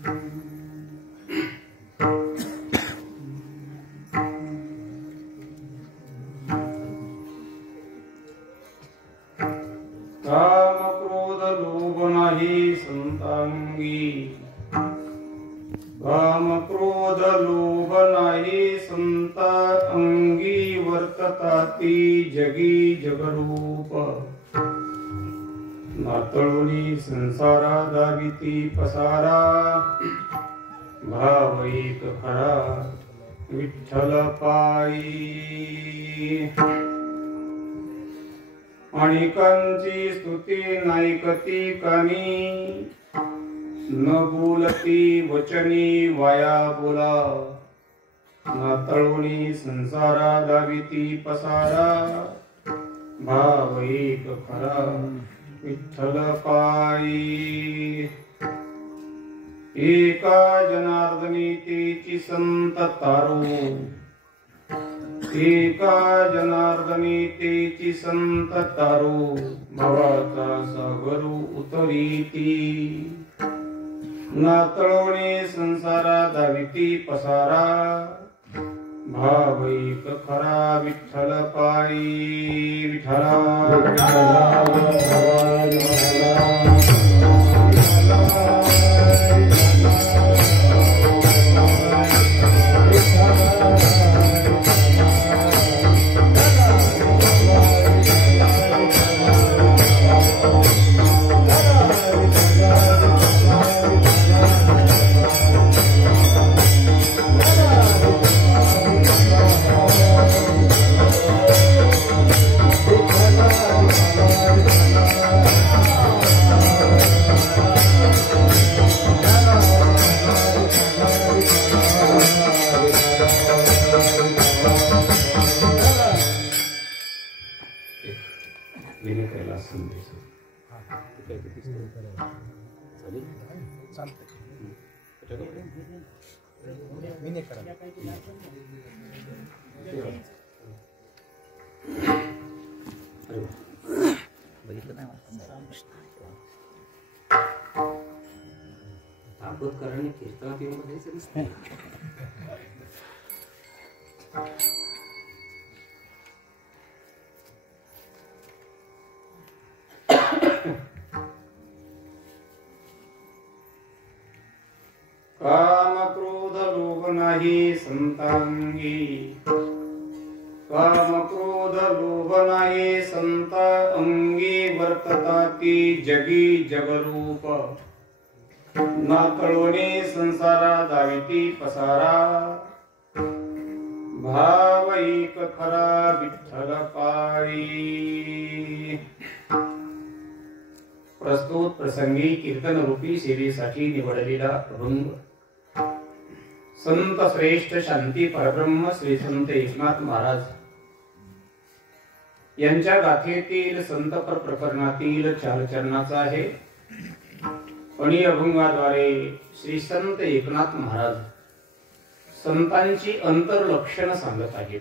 काम क्रोध लोभ नाही संतांगी, काम क्रोध लोभ नाही संता अंगी वर्तताती जगी जगरूप, नातळुनी संसारा दाविती पसारा, भाव एक खरा विठ्ठल पायी. अनेकांची स्तुती नायकती कानी, न बोलती वचनी वाया बोला, नातळुनी संसारा दाविती पसारा, भाव एक खरा विठ्ठल पायी. एका जनार्दनी तेची संत तारो, एका जनार्दनी तेची संत तारो, भवाचा सागरू उतरीती, नातळोने संसारा दाविती पसारा, भाव एक खरा विठ्ठल पायी. विठ्ठला कीर्तनात येऊन बघायचं नसतं. काम क्रोध लोभ नाही संतांगी, काम क्रोध लोभ नाही संता अंगी वर्तताती जगी जगरूप, नातळोने संसारा दाविती पसारा, भाव एक खरा विठ्ठल पायी. प्रस्तुत प्रसंगी कीर्तन रूपी सेवेसाठी निवडलेला अभंग संत श्रेष्ठ शांती परब्रह्म श्री संत एकनाथ महाराज यांच्या गाथेतील संतपर प्रकरणातील 4 चरणाचा आहे. आणि अभंगाद्वारे श्री संत एकनाथ महाराज संतांची अंतर्लक्षण सांगत आहेत.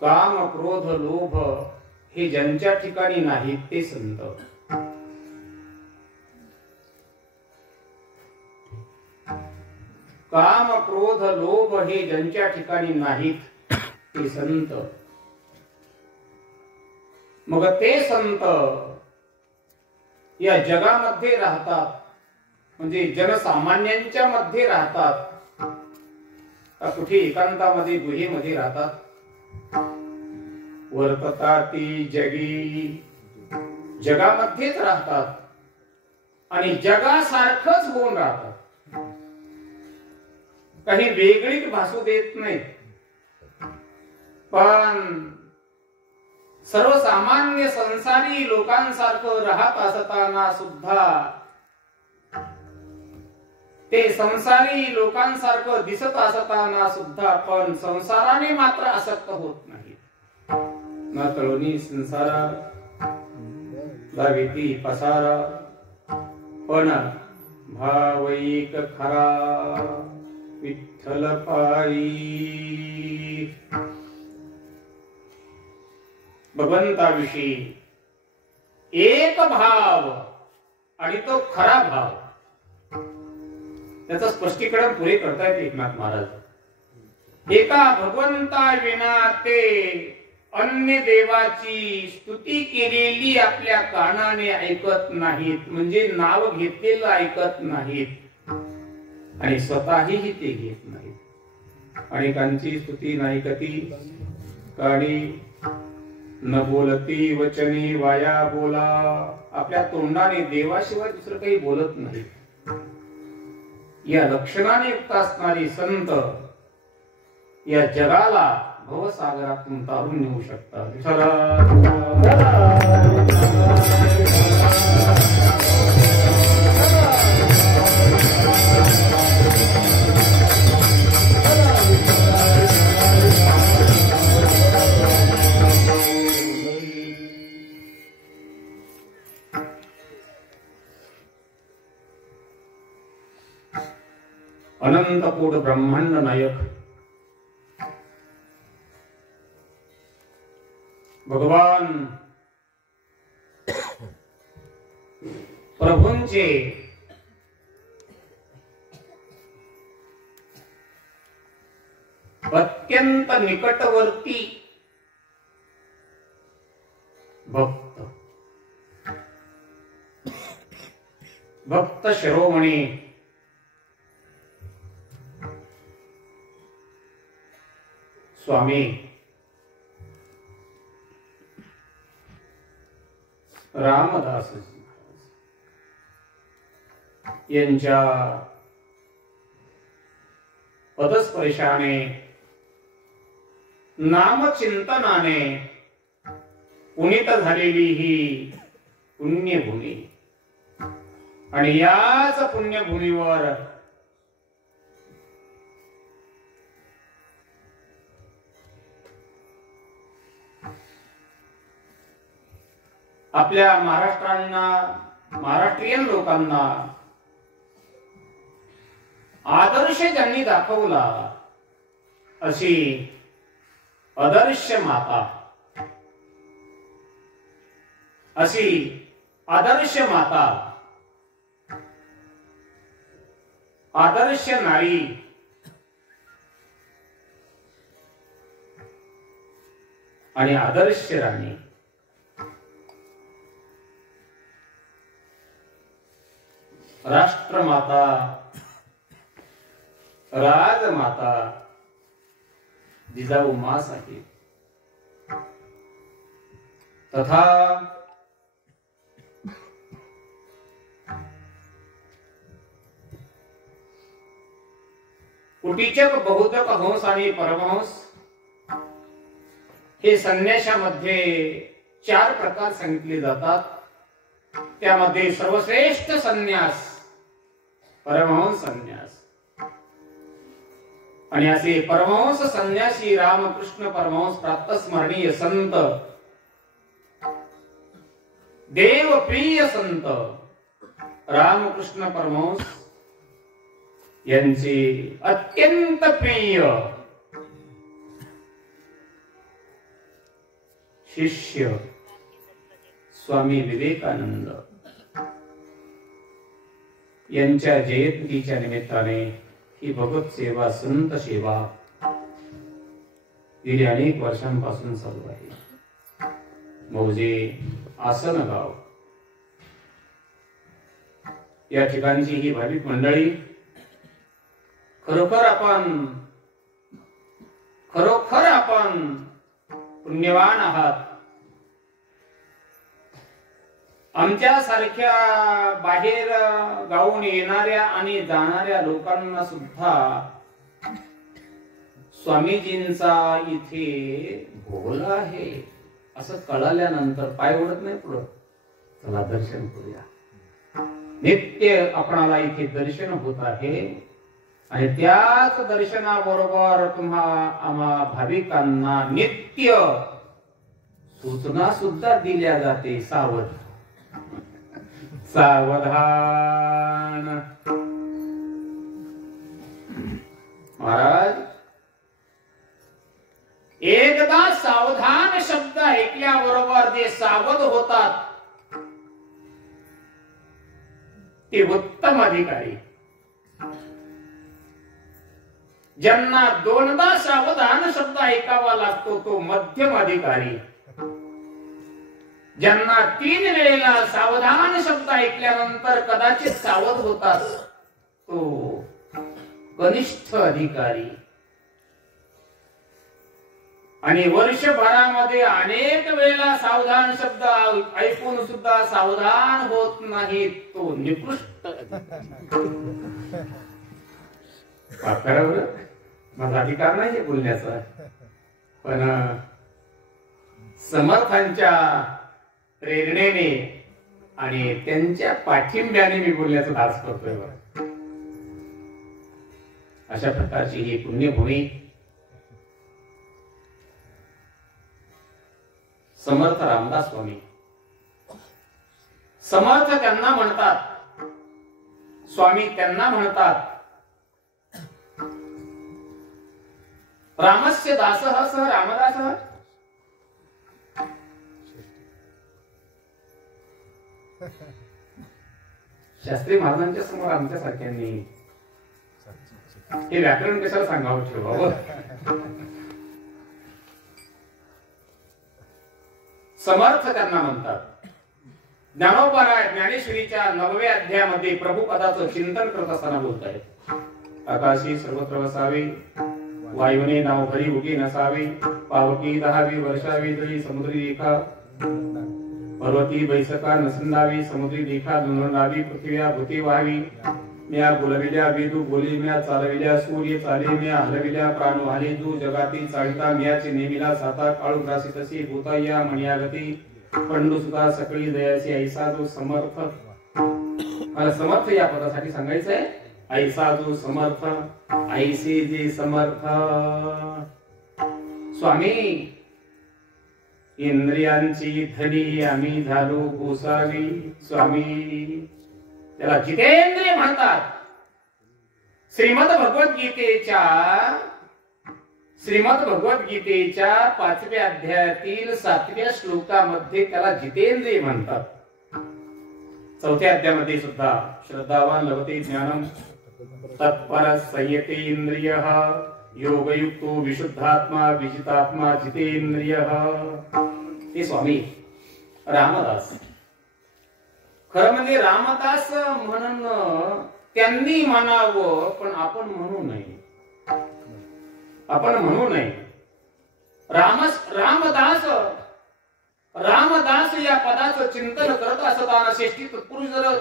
काम क्रोध लोभ हे ज्यांच्या ठिकाणी नाहीत ते संत, काम क्रोध लोभ हे ज्यांच्या ठिकाणी नाहीत ते संत. मग ते संत या जगामध्ये राहतात, म्हणजे जनसामान्यांच्या मध्ये राहतात का कुठे एकांतामध्ये गुहेमध्ये राहतात. वर्तताती जगी, जगामध्येच राहतात आणि जगासारखंच होऊन राहतात. काही वेगळीच भासू देत नाही, पण सर्वसामान्य संसारी लोकांसारखं राहत असताना सुद्धा ते संसारी लोकांसारखं दिसत असताना सुद्धा पण संसाराने मात्र आसक्त होत नाही. नातळोनी संसारा दाविती पसारा, पण भाव एक खरा विठ्ठल पायी. भगवंताविषयी एक भाव आणि तो खरा भाव. त्याचं स्पष्टीकरण पुढे करतायत एकनाथ महाराज. एका भगवंता विना ते अन्य देवाची स्तुती केलेली आपल्या कानाने ऐकत नाहीत, म्हणजे नाव घेतलेलं ऐकत नाहीत आणि स्वतःही ते घेत नाहीत. अनेकांची स्तुती नाही कती काडी न बोलती वचनी वाया बोला. आपल्या तोंडाने देवाशिवाय दुसरं काही बोलत नाही. या लक्षणाने युक्त असणारी संत या जगाला भवसागरातून तारून नेऊ शकतात. अनंतकोट ब्रह्मांड नायक भगवान प्रभूंचे अत्यंत निकटवर्ती भक्त, भक्त शिरोमणी स्वामी रामदासजी यांच्या पदस्पर्शाने नामचिंतनाने पुनीत झालेली ही पुण्यभूमी आणि याच पुण्यभूमीवर आपल्या महाराष्ट्रीयन लोकांना आदर्श ज्यांनी दाखवला अशी आदर्श माता, अशी आदर्श माता, आदर्श नारी आणि आदर्श राणी राष्ट्रमाता, राजमाता जिजाऊ मा साहेब तथा कुटीचक, बहुतक, हंस आणि परमहंस हे संन्यासामध्ये 4 प्रकार सांगितले जातात. त्यामध्ये सर्वश्रेष्ठ संन्यास परमहंस संन्यास आणि असे परमहंस संन्यासी रामकृष्ण परमहंस प्राप्त स्मरणीय संत, देव प्रिय संत रामकृष्ण परमहंस यांचे अत्यंत प्रिय शिष्य स्वामी विवेकानंद यांच्या जयंतीच्या निमित्ताने ही भगवत सेवा, संत सेवा गेली अनेक वर्षांपासून चालू आहे. मौजे आसनगाव या ठिकाणची ही भाविक मंडळी खरोखर आपण पुण्यवान आहात. आमच्या सारख्या बाहेर गावून येणाऱ्या आणि जाणाऱ्या लोकांना सुद्धा स्वामीजींचा इथे भोग आहे असं कळाल्यानंतर पाय ओढत नाही पुढं, चला दर्शन करूया. नित्य आपणाला इथे दर्शन होत आहे आणि त्याच दर्शनाबरोबर आम्हा भाविकांना नित्य सूचना सुद्धा दिल्या जाते. सावधान महाराज, एकदा सावधान शब्द ऐकल्याबरोबर जे सावध होतात ते उत्तम अधिकारी. ज्यांना दोनदा सावधान शब्द ऐकावा लागतो तो मध्यम अधिकारी. ज्यांना 3 वेळेला सावधान शब्द ऐकल्यानंतर कदाचित सावध होतात तो कनिष्ठ अधिकारी. आणि वर्षभरामध्ये अनेक वेळेला सावधान शब्द ऐकून सुद्धा सावधान होत नाही तो निकृष्ट. माझा अधिकार नाही बोलण्याचा, पण समर्थांच्या प्रेरणेने आणि त्यांच्या पाठिंब्याने मी बोलण्याचा दास करतोय. अशा प्रकारची ही पुण्यभूमी समर्थ रामदास स्वामी. समर्थ त्यांना म्हणतात, स्वामी त्यांना म्हणतात. रामस्य दासः सह रामदासः. शास्त्री महाराजांच्या समोर आमच्या सारख्यांनी हे व्याकरण कशाला सांगावं ठेवावं. समर्थ त्यांना म्हणतात. ज्ञानोबा ज्ञानेश्वरीच्या 9व्या अध्यायामध्ये प्रभुपदाचं चिंतन करत असताना बोलत आहेत. आकाशी सर्वत्र वसावे, वायुने नाव भरी उगी नसावे, पावकी 10वी वर्षावी जरी समुद्री रेखा, पर्वती बैसका नसंदावी, समुद्री रेखा दुनंदावी, पृथ्व्या भूती व्हावी. म्या बोलविल्या वेदू बोली, म्या चालविल्या सूर्य चाले, म्या हलविल्या प्राण वाले जू, जगाती चाळता म्याचे नेमिला साता, काळू ग्रासी तशी भूताया मणियागती, पंडू सुद्धा सकळी दयाची ऐसा जो समर्थ. मला समर्थ या पदासाठी सांगायचंय. ऐसा जो समर्थ, ऐसे जे समर्थ. स्वामी इंद्रियांची धनी आम्ही झालो गोसावी. स्वामी त्याला जितेंद्रिय म्हणतात. श्रीमद भगवद्गीतेच्या 5व्या अध्यायातील 7व्या श्लोकामध्ये त्याला जितेंद्रिय म्हणतात. 4थ्या अध्यायामध्ये सुद्धा श्रद्धावान लभते ज्ञानम तत्पर संयते इंद्रियः योगयुक्तो विशुद्धात्मा विजितात्मा जितेंद्रियः. हे स्वामी रामदास. खरं म्हणजे रामदास म्हणून त्यांनी म्हणावं, पण आपण म्हणू नये. आपण म्हणू नये. रामदास रामदास या पदाचं चिंतन करत असताना षष्ठी तत्पुरुष जर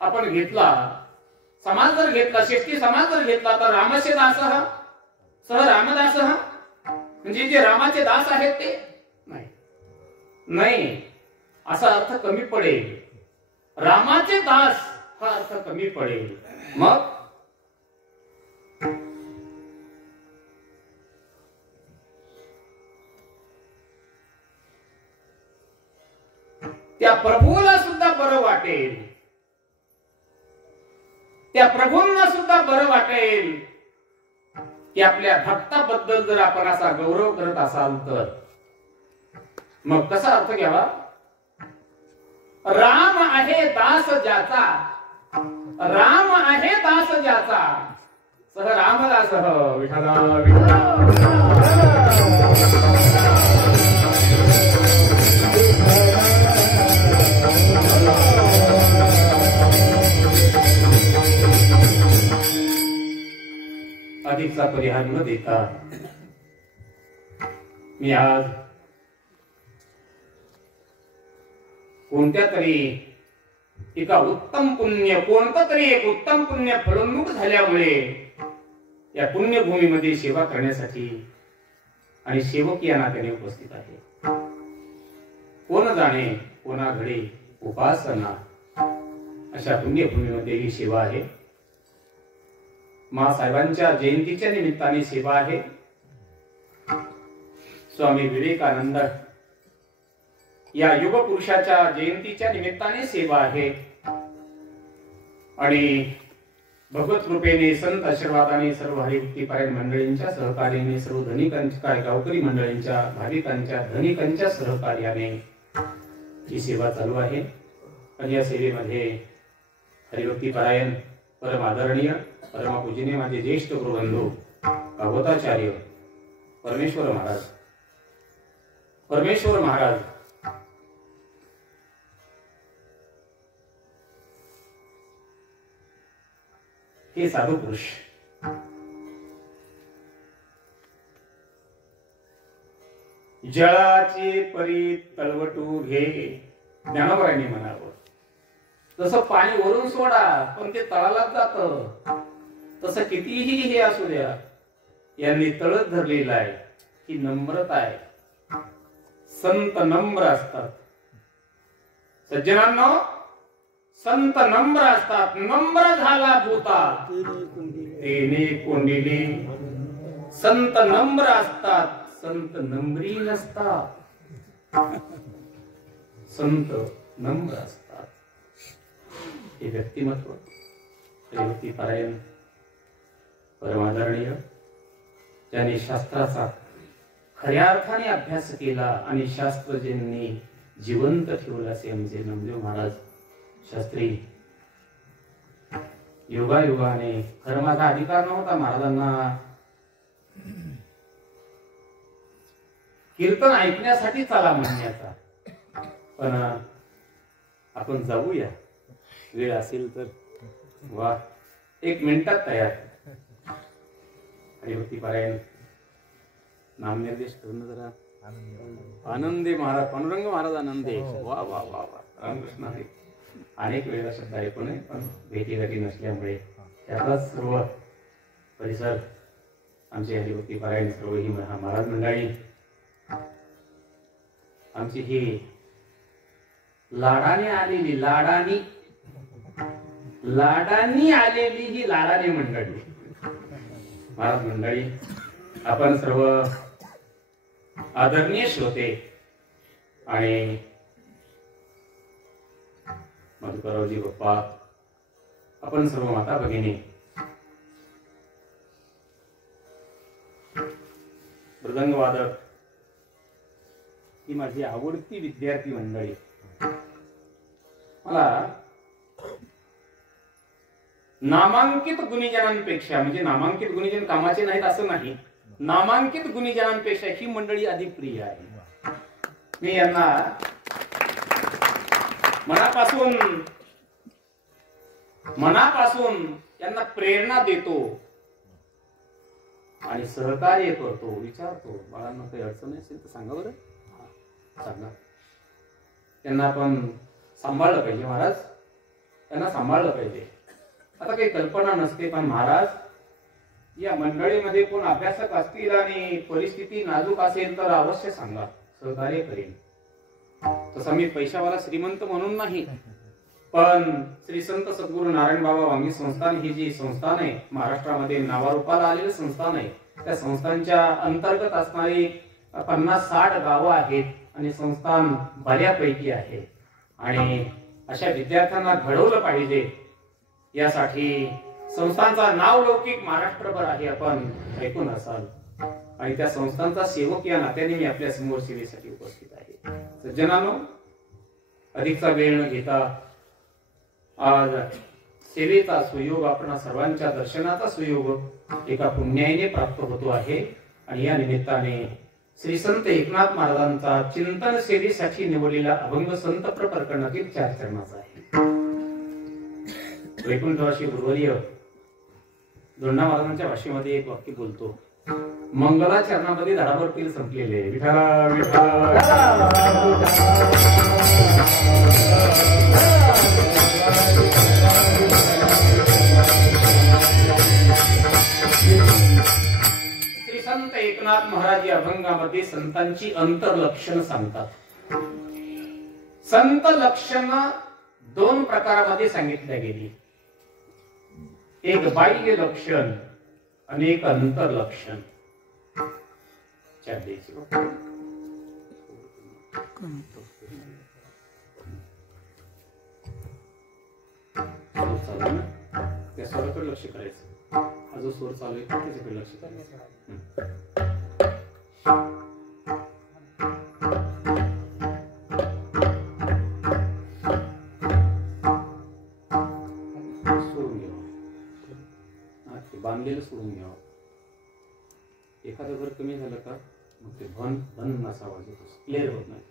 आपण घेतला, समाज जर घेतला, षष्ठी समाज जर घेतला, तर रामस्य दासः सह रामदासः म्हणजे जे रामाचे दास आहेत ते नाही असा अर्थ कमी पडेल. रामाचे दास हा अर्थ कमी पडेल. मग त्या प्रभूला सुद्धा बरं वाटेल, त्या प्रभूंना सुद्धा बरं वाटेल की आपल्या भक्ताबद्दल जर आपण असा गौरव करत असाल तर. मग कसा अर्थ घ्यावा? राम आहे दास ज्याचा, राम आहे दास ज्याचा, सह रामदासः विठला विठला. अधिकचा परिहार न देता मी आज कोणत्या तरी एका उत्तम पुण्य, कोणतं तरी एक उत्तम पुण्य फलोन्मुख झाल्यामुळे या पुण्यभूमीमध्ये सेवा करण्यासाठी आणि सेवक या नात्याने उपस्थित आहे. कोण जाणे कोणा घडे उपासना अशा पुण्यभूमीमध्ये ही सेवा आहे. मासाहेबांच्या जयंतीच्या निमित्ताने सेवा आहे. स्वामी विवेकानंद या युग पुरुषाच्या जयंतीच्या निमित्ताने सेवा आहे. आणि भगवत कृपेने संत आशीर्वादाने सर्व हरिभक्तीपारायण मंडळींच्या सहकार्याने, सर्व धनिकांच्या गावकरी मंडळींच्या भाविकांच्या धनिकांच्या सहकार्याने ही सेवा चालू आहे. आणि या सेवेमध्ये हरिभक्ती परायण परम आदरणीय परमपूजनीय माझे ज्येष्ठ गुरुबंधू भागवताचार्य परमेश्वर महाराज हे साधू पुरुष जळाचे परी तळवटू घे, ज्ञानोबांनी म्हणावं. तसं पाणी वरून सोडा पण ते तळालाच जात. तसं कितीही हे असू द्या, यांनी तळच धरलेलं आहे. ही नम्रता आहे. संत नम्र असतात. सज्जनांनो, संत नम्र असतात. नम्र झाला भूता तेने कोंडिले. संत नम्र असतात, संत नम्री नसतात. संत नम्र असतात. हे व्यक्तिमत्व हरिभक्ती परायण परमादरणीय, ज्याने शास्त्राचा खऱ्या अर्थाने अभ्यास केला आणि शास्त्र ज्यांनी जिवंत ठेवलं असे आमचे नामदेव महाराज शास्त्री. योगायोगाने खरं माझा अधिकार नव्हता महाराजांना कीर्तन ऐकण्यासाठी चला म्हणण्याचा, पण आपण जाऊया वेळ असेल तर. वा, 1 मिनिटात तयार. हरिभक्ती पारायण नामनिर्देश करून जरा आनंदे महाराज, पांडुरंग महाराज आनंदे. वा वा वा वा, रामकृष्ण हरी. अनेक वेळा शब्द ऐकून आहे, पण भेटीगाठी नसल्यामुळे त्यातला सर्व परिसर आमचे हरिभक्ती पारायण सर्व ही महाराज मंडळी आमची ही लाडाने आलेली लाडानी आलेली ही लाडाने मंडळी महाराज मंडळी. आपण सर्व आदरणीय श्रोते आणि मधुकररावजी बाप्पा, आपण सर्व माता भगिनी, मृदंग वादक ही माझी आवडती विद्यार्थी मंडळी. मला नामांकित गुणीजनांपेक्षा, म्हणजे नामांकित गुणीजन कामाचे नाहीत असं नाही, नामांकित गुणीजनांपेक्षा ही मंडळी अधिक प्रिय आहे. मी यांना मनापासून यांना प्रेरणा देतो आणि सहकार्य करतो, विचारतो. बाळांना काही अडचण असेल तर सांगा बरं, सांगा. त्यांना आपण सांभाळलं पाहिजे महाराज, त्यांना सांभाळलं पाहिजे. आता काही कल्पना नसते, पण महाराज या मंडळीमध्ये कोण अभ्यासक असतील आणि परिस्थिती नाजूक असेल तर अवश्य सांगा, सहकार्य करेन. तसा मी पैशावाला श्रीमंत म्हणून नाही, पण श्री संत सद्गुरू नारायण बाबा वांगी संस्थान ही जी संस्थान आहे, महाराष्ट्रामध्ये नावारूपाला आलेलं संस्थान आहे, त्या संस्थांच्या अंतर्गत असणारी 50-60 गावं आहेत आणि संस्थान बऱ्यापैकी आहे. आणि अशा विद्यार्थ्यांना घडवलं पाहिजे यासाठी संस्थांचा नाव लौकिक महाराष्ट्रभर आहे, आपण ऐकून असाल. आणि त्या संस्थांचा सेवक या नात्याने मी आपल्या समोर सेवेसाठी उपस्थित आहे. सज्जनांनो, अधिकचा वेळ न घेता आज सेवेचा सुयोग, आपण सर्वांच्या दर्शनाचा सुयोग एका पुण्याईने प्राप्त होतो आहे. आणि या निमित्ताने श्री संत एकनाथ महाराजांचा चिंतन सेवेसाठी निवडलेला अभंग संत प्रकरणातील 4 चरणाचा आहे. वैकुंठवासी गुरुवर्य दोंडा महाराजांच्या भाषेमध्ये एक वाक्य बोलतो. मंगला चरणामध्ये धडाभर पीर संपलेले. विठ्ठला विठ्ठला श्री संत एकनाथ महाराज या अभंगामध्ये संतांची अंतर्लक्षण सांगतात. संत लक्षण 2 प्रकारामध्ये सांगितल्या गेली. एक बाह्य लक्षण आणि एक अंतर्लक्षण. त्या स्वराकडे लक्ष करायचं. हा जो स्वर चालू आहे त्याच्याकडे लक्ष करायचं. सोडून घ्यावं, ते बांधलेलं सोडून घ्यावं. एखादं घर कमी झालं का मग ते भन भन असा आवाज येतो, क्लिअर होत नाही.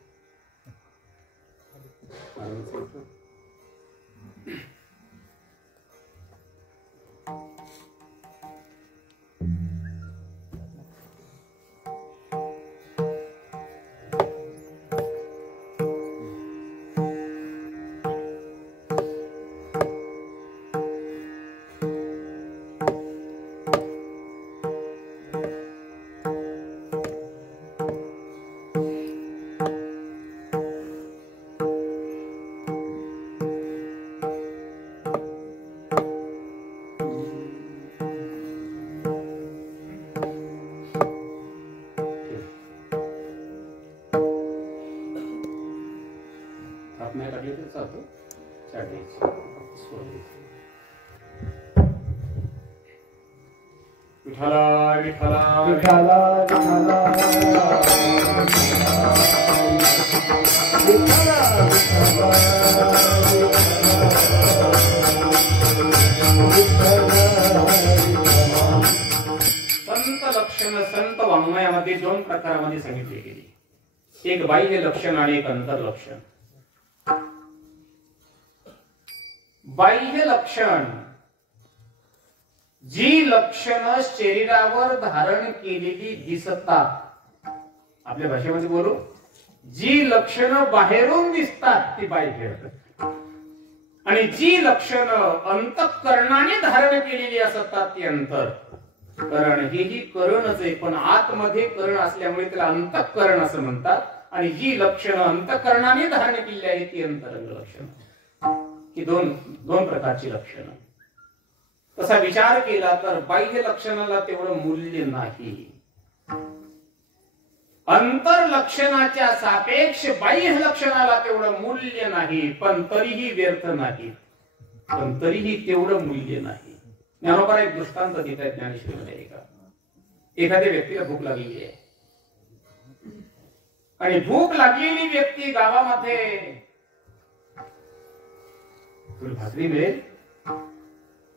संत वाङ्मयामध्ये दोन प्रकारामध्ये सांगितले गेले, एक बाह्य लक्षण आणि एक अंतर्लक्षण. बाह्य लक्षण जी लक्षणं शरीरावर धारण केलेली दिसतात, आपल्या भाषेमध्ये बोलू, जी लक्षणं बाहेरून दिसतात ती बाह्य, आणि जी लक्षणं अंतःकरणाने धारण केलेली असतात ती अंतर. करण ही करणच आहे, पण आतमध्ये करण असल्यामुळे त्याला अंतःकरण असं म्हणतात. आणि जी लक्षणं अंतःकरणाने धारण केलेली आहे ती अंतरंग लक्षण. ही दोन प्रकारची लक्षणं. तसा विचार केला तर बाह्य लक्षणाला तेवढं मूल्य नाही, अंतर्लक्षणाच्या सापेक्ष बाह्य लक्षणाला तेवढं मूल्य नाही, पण तरीही व्यर्थ नाही, पण तरीही तेवढं मूल्य नाही. ज्ञानोबा एक दृष्टांत देत आहेत ज्ञानेश्वरीमध्ये. एखाद्या व्यक्तीला भूक लागलेली आहे आणि भूक लागलेली व्यक्ती गावामध्ये, तुला भाकरी मिळेल,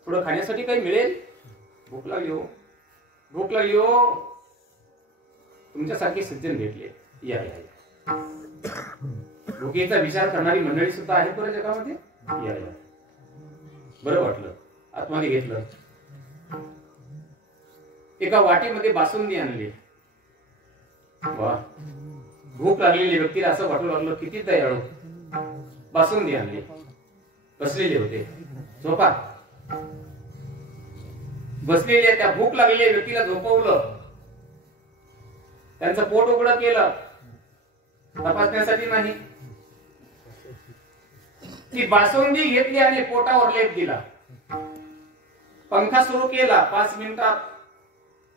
थोडं खाण्यासाठी काही मिळेल, भूक लागली हो, भूक लागली हो, तुमच्यासारखे सज्जन भेटले, या या. भुकेचा विचार करणारी मंडळी सुद्धा आहे बरं जगामध्ये, या या. बरं वाटलं, आतमध्ये घेतलं. एका वाटीमध्ये बासुंदी आणली. वा, भूक लागलेली व्यक्तीला असं वाटू लागलं किती दयाळू, बासुंदी आणली. बसलेले होते, झोपा. बसलेल्या त्या भूक लागलेल्या व्यक्तीला झोपवलं, त्यांचं पोट उघडं केलं, तपासण्यासाठी नाही. ती बासुंदी घेतली आणि पोटावर लेप दिला. पंखा सुरू केला, 5 मिनिटात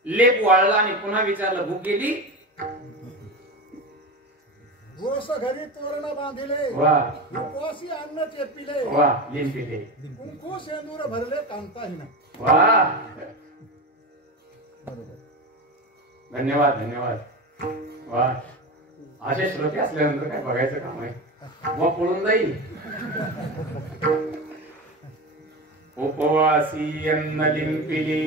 लेप वाळला आणि पुन्हा विचारलं, भूक गेली? गोस घरी तोरण बांधिले, वा, उपवासी अन्न चेपिले, वा, लिंब पिले, कुंकू सेंदूर भरले, कांताही नाही. वा, धन्यवाद धन्यवाद. वा, असे श्रोते असल्यानंतर काय बघायचं काम आहे, मग पळून जाईल. उपवासी अन्न लिंपिले,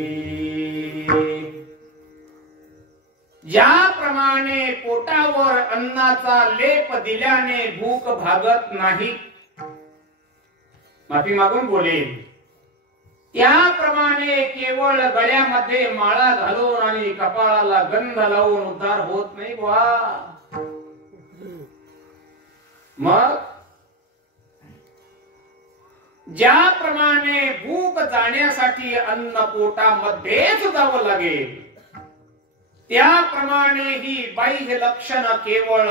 ज्याप्रमाणे पोटावर अन्नाचा लेप दिल्याने भूक भागत नाही, माफी मागून बोलेल, त्याप्रमाणे केवळ गळ्यामध्ये माळा घालून आणि कपाळाला गंध लावून उद्धार होत नाही. वा, मग ज्याप्रमाणे भूक जाण्यासाठी अन्न पोटामध्येच जावं लागेल, त्याप्रमाणे ही बाह्य लक्षण केवळ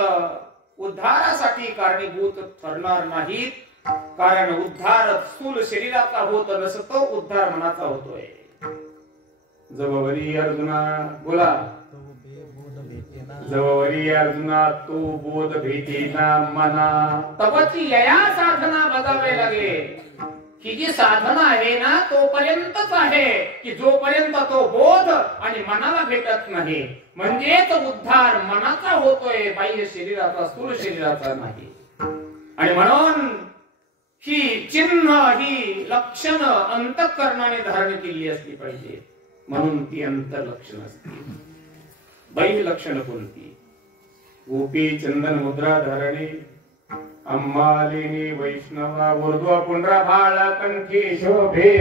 उद्धारासाठी कारणीभूत ठरणार नाहीत. कारण उद्धार स्थूल शरीराचा होत नसतो, उद्धार मनाचा होतोय. जवळी अर्जुना, बोला, जवळी अर्जुना तो बोध भेटेना मना, तपची यया साधना बजावे लागेल. ही जी साधना आहे ना तोपर्यंतच आहे की जोपर्यंत तो बोध आणि मनाला भेटत नाही, म्हणजेच उद्धार मनाचा होतोय, बाह्य शरीराचा, स्थूल शरीराचा नाही. आणि म्हणून ही चिन्ह ही लक्षण अंतःकरणाने धारण केली असली पाहिजे, म्हणून ती अंतर्लक्षण असते. बाह्य लक्षण कोणती? गोपी चंदन मुद्रा धारणे, अंबालिनी वैष्णवा ऊर्ध्व पुंड्र भाळ कंठी शोभे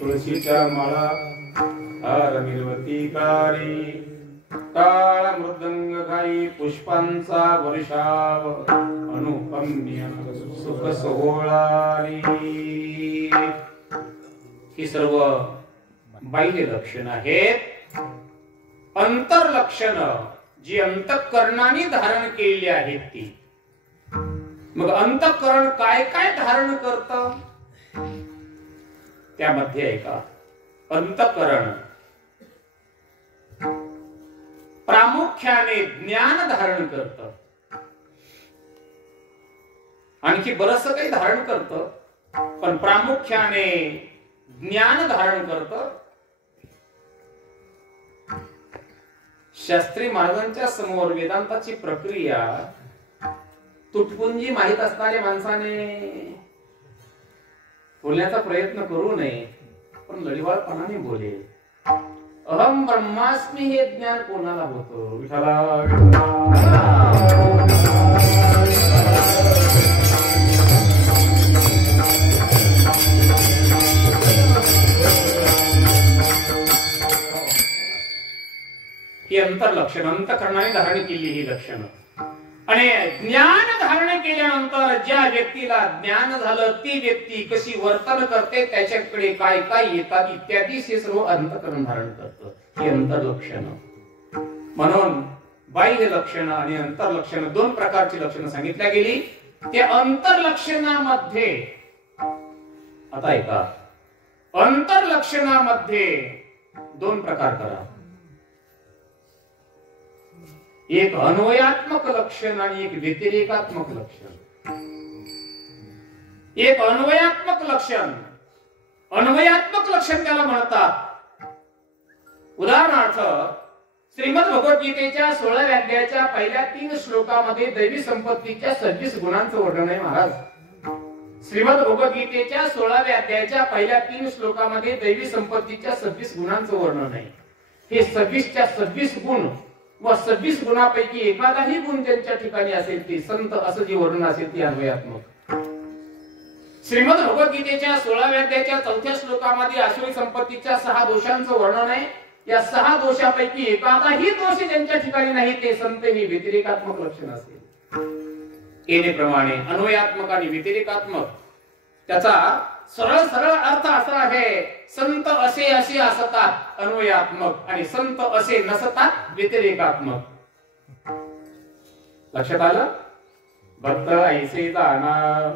तुळशीच्या माळा हार निर्वतीकारी टाळ मृदंग गाई पुष्पांचा वर्षाव अनुपम्य सुख सोहळारी. ही सर्व बाह्य लक्षण आहेत. अंतर्लक्षण जी अंतःकरणाने धारण केलेली आहेत ती. मग अंतःकरण काय काय धारण करतं? त्यामध्ये आहे का अंतःकरण प्रामुख्याने ज्ञान धारण करतं. आणखी बरंच काही धारण करतं, पण प्रामुख्याने ज्ञान धारण करतं. शास्त्री महाराजांच्या समोर वेदांताची प्रक्रिया तुटपुंजी माहित असणाऱ्या माणसाने बोलण्याचा प्रयत्न करू नये, पण लढीवाळपणाने बोलेल. अहम ब्रह्मास्मी हे ज्ञान कोणाला होतं? विठ्ठला ही अंतर्लक्षण अंतःकरणाने धारण केलेली ही लक्षणं. आणि ज्ञान धारण केल्यानंतर ज्या व्यक्तीला ज्ञान झालं ती व्यक्ती कशी वर्तन करते, त्याच्याकडे काय काय येतात इत्यादी हे सर्व अंतःकरण धारण करतं. ही अंतर्लक्षण. म्हणून बाह्य लक्षण आणि अंतर्लक्षण दोन प्रकारची लक्षणं सांगितल्या गेली. त्या अंतर्लक्षणामध्ये आता आहे का अंतर्लक्षणामध्ये दोन प्रकार करा. एक अन्वयात्मक लक्षण आणि एक व्यतिरेकात्मक लक्षण. एक अन्वयात्मक लक्षण. अन्वयात्मक लक्षण त्याला म्हणतात. उदाहरणार्थ श्रीमद भगवद्गीतेच्या 16व्या अध्यायाच्या पहिल्या 3 श्लोकामध्ये दैवी संपत्तीच्या 26 गुणांचं वर्णन आहे. महाराज, श्रीमद भगवद्गीतेच्या 16व्या अध्यायाच्या पहिल्या 3 श्लोकामध्ये दैवी संपत्तीच्या 26 गुणांचं वर्णन आहे. हे 26च्या 26 गुण व 26 गुणापैकी एखादाही गुण ज्यांच्या ठिकाणी असेल ते संत असं जे वर्णन असेल ते अन्वयात्मक. श्रीमद भगवद्गीतेच्या 16व्या अध्यायाच्या 4थ्या श्लोकामध्ये आसुरी संपत्तीच्या 6 दोषांचं वर्णन आहे. या 6 दोषापैकी एखादाही दोष ज्यांच्या ठिकाणी नाही ते संत हे व्यतिरेकात्मक लक्षण असेल. येण्याप्रमाणे अन्वयात्मक आणि व्यतिरेकात्मक त्याचा सरळ सरळ अर्थ असा आहे. संत असे असे असतात अन्वयात्मक आणि संत असे नसतात व्यतिरेकात्मक. लक्षात आलं? भक्त ऐसे जाणार